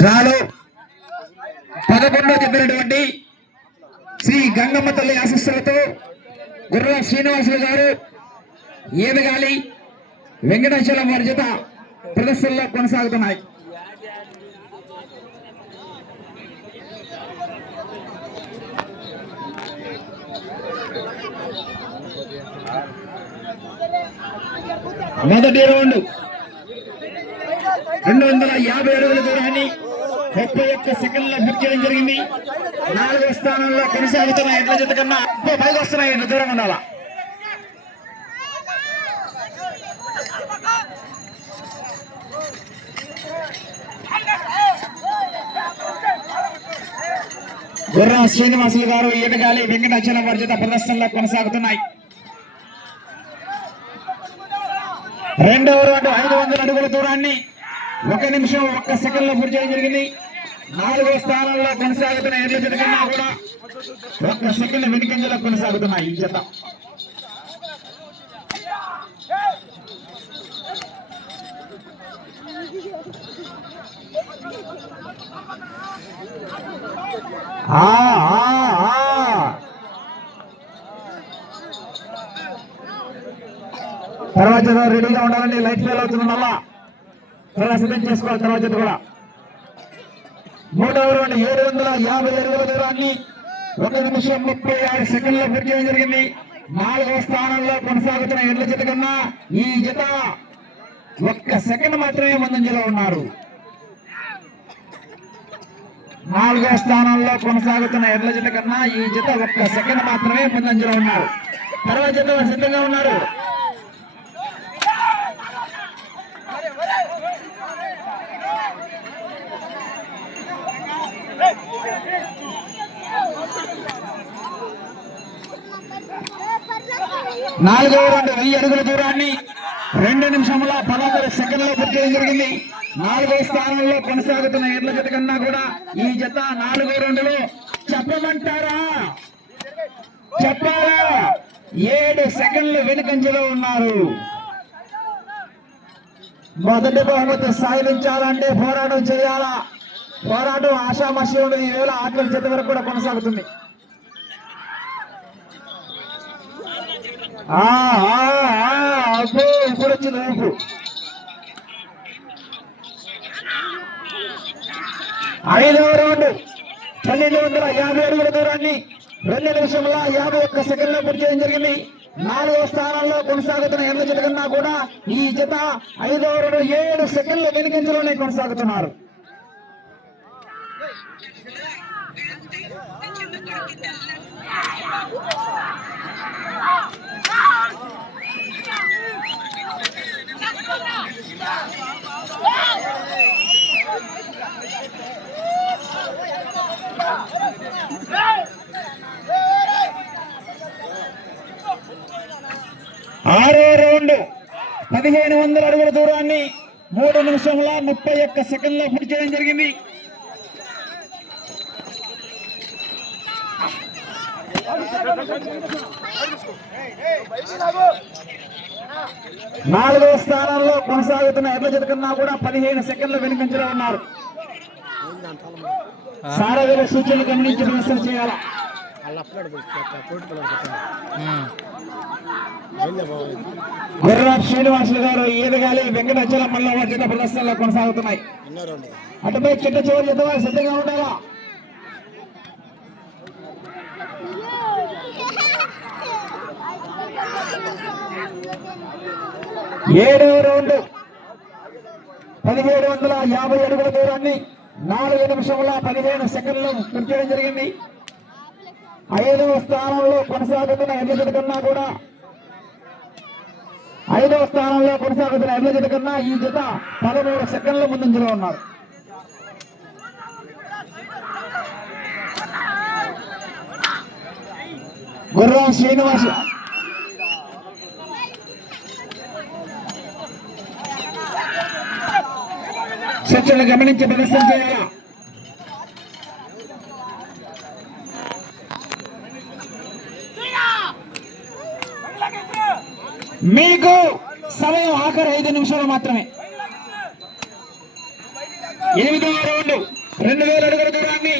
డ్రాలో పదకొండో చెప్పినటువంటి శ్రీ గంగమ్మ తల్లి ఆశస్సులతో గుర్రం శ్రీనివాసులు గారు ఏదగాలి వెంకటేశ్వరం వారి జత ప్రదర్శనలో కొనసాగుతున్నాయి. మొదటి రౌండ్. రెండు వందల యాభై అడుగుల దూరాన్ని ముప్పై ఒక్క సెకండ్ల బుక్ చేయడం జరిగింది. నాలుగో స్థానంలో కొనసాగుతున్న ఎడ్ల జత కన్నా ముప్పై పైకి వస్తున్నాయి. ఎడ్ల దూరంగా ఉండాలా? గుర్రం శ్రీనివాసులు గారు ఏటగాలి వెంకటాచలం వారి జత ప్రదర్శనలో కొనసాగుతున్నాయి. రెండవ రౌండ్ ఐదు వందల అడుగుల దూరాన్ని ఒక నిమిషం ఒక్క సెకండ్లో పూర్తి చేయడం జరిగింది. నాలుగో స్థానంలో కొనసాగుతున్న ఎడ్ల జత కన్నా కూడా ఒక్క సెకండ్ వెనుకంజలో కొనసాగుతున్నాయి ఈ జత. ఆ, ఆ. తర్వాత రెడీగా ఉండాలండి లైట్ ఫెయిల్ అవుతుంది మళ్ళా? త్వరగా సిద్ధం చేసుకోవాలి తర్వాత కూడా. మూడవ రౌండ్ ఏడు వందల యాభై ఎనిమిదవ దూరాన్ని ఒక నిమిషం ముప్పై ఆరు సెకండ్ల పూర్తి చేయడం జరిగింది. నాలుగవ స్థానంలో కొనసాగుతున్న ఎడ్ల జత కన్నా ఈ జత ఒక్క సెకండ్ మాత్రమే ముందంజలో ఉన్నారు. నాలుగో స్థానంలో కొనసాగుతున్న ఎడ్ల జత కన్నా ఈ జత ఒక్క సెకండ్ మాత్రమే ముందంజలో ఉన్నారు. తర్వాత జత సిద్ధంగా ఉన్నారు. నాలుగవ రెండు వెయ్యి అడుగుల దూరాన్ని రెండు నిమిషముల పదహారు సెకండ్లో పూర్తి చేయడం జరిగింది. నాలుగో స్థానంలో కొనసాగుతున్న ఎడ్ల జత కన్నా కూడా ఈ జత నాలుగో రెండులో చెప్పమంటారా? చెప్పారా ఏడు సెకండ్లు వెనుకంజలో ఉన్నారు. మొదటి బహుమతి సాధించాలంటే పోరాటం చేయాలా? పోరాటం ఆశామషి ఉండదు ఈ వేళ ఆకలి జత వరకు కూడా కొనసాగుతుంది ఆ, ఆ, ఆ, అబ్బో, ఇప్పుడు వచ్చింది ఊపు. ఐదవ రౌండ్. పన్నెండు వందల యాభై అడుగుల దూరాన్ని రెండు నిమిషముల యాభై ఒక్క సెకండ్లో పూర్తి చేయడం జరిగింది. నాలుగో స్థానంలో కొనసాగుతున్న ఎన్న జత కన్నా కూడా ఈ జత ఐదవ రెండు ఏడు సెకండ్ల వెనుకంచలోనే కొనసాగుతున్నారు. ఆరో రౌండ్ పదిహేను వందల అడుగుల దూరాన్ని మూడు నిమిషముల ముప్పై ఒక్క సెకండ్లో పూర్తి చేయడం జరిగింది. నాలుగో స్థానంలో కొనసాగుతున్న ఎడ్ల జత కన్నా కూడా పదిహేను సెకండ్లు వెనుకంజలో ఉన్నారు. సారథుల సూచనలు గమనించి ప్రదర్శన చేయాలి? శ్రీనివాసులు గారు ఈదగాలి వెంకటాచలం మల్ల జత ప్రదర్శనలో కొనసాగుతున్నాయి. అటుపై చిట్ట చివరి జత సిద్ధంగా ఉండాలా? ఏడవ రౌండ్. పదిహేడు వందల యాభై అడుగుల దూరాన్ని నాలుగు నిమిషముల పదిహేను సెకండ్లు పూర్తి చేయడం జరిగింది. ఐదవ స్థానంలో కొనసాగుతున్న ఎడ్ల జత కన్నా కూడా ఐదవ స్థానంలో కొనసాగుతున్న ఎడ్ల జత కన్నా ఈ జత పదమూడు సెకండ్ల ముందంజలో ఉన్నారు. గుర్రం శ్రీనివాస్ అధ్యక్షులు గమనించి ప్రదర్శన చేయాలా మీకు సమయం ఆఖరి ఐదు నిమిషాలు మాత్రమే. ఎనిమిది రౌండ్. రెండు వేల అడుగుల దూరాన్ని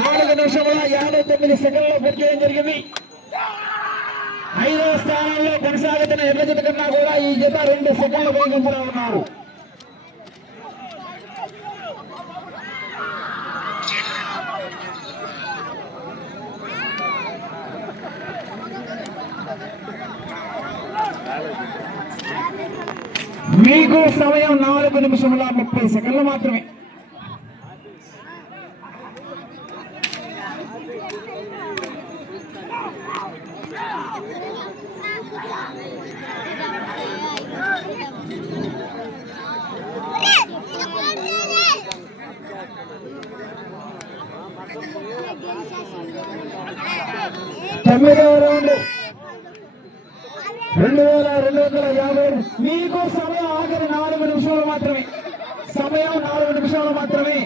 నాలుగు నిమిషముల యాభై తొమ్మిది సెకండ్లో పూర్తి చేయడం జరిగింది. ఐదవ స్థానంలో కొనసాగుతున్న ఎర్ర జత కన్నా కూడా ఈ జత రెండు సెకండ్లు ఉపయోగించాలన్నారు మీకు సమయం నాలుగు నిమిషముల ముప్పై సెకండ్లు మాత్రమే. తొమ్మిదవ రౌండ్. రెండు వేల రెండు వందల యాభై మీకు సమయం ఆఖరి నాలుగు నిమిషాలు మాత్రమే. సమయం నాలుగు నిమిషాలు మాత్రమే.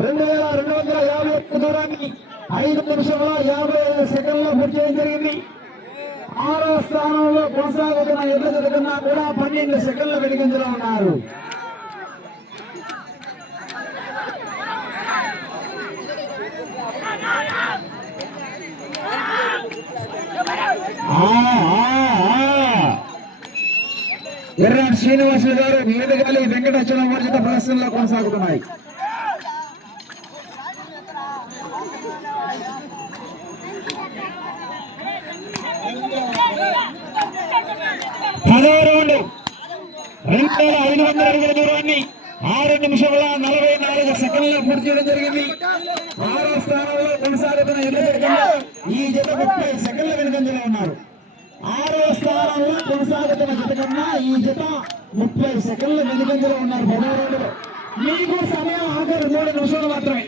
రెండు వేల రెండు వందల యాభై ఒక్క దూరాన్ని ఐదు నిమిషముల యాభై ఐదు సెకండ్లో పూర్తి చేయడం జరిగింది. ఆరో స్థానంలో కొనసాగుతున్న ఎదురు జరుగుతున్నా కూడా పన్నెండు సెకండ్ల వెలిగించలో ఉన్నారు. ఆ. ఎర్రాటి శ్రీనివాసులు గారు ఏడుగాలి వెంకటాచలం వర్జిత ప్రదర్శనలో కొనసాగుతున్నాయి. పదవ రౌండ్. రెండు వేల ఐదు వందల అడుగుల దూరాన్ని ఆరు నిమిషముల నలభై నాలుగు సెకండ్ల పూర్తి చేయడం జరిగింది. ఆరో స్థానంలో కొనసాగుతున్న ఎదురు ఈ జత ముప్పై సెకండ్ల వెనుకంజలో ఉన్నారు. ఆరో స్థానంలో కొనసాగుతున్న జత కన్నా ఈ జత ముప్పై సెకండ్ల వెనుకంజలో ఉన్నారు. పదవ రౌండ్లో. మీకు సమయం ఆఖరి మూడు నిమిషాలు మాత్రమే.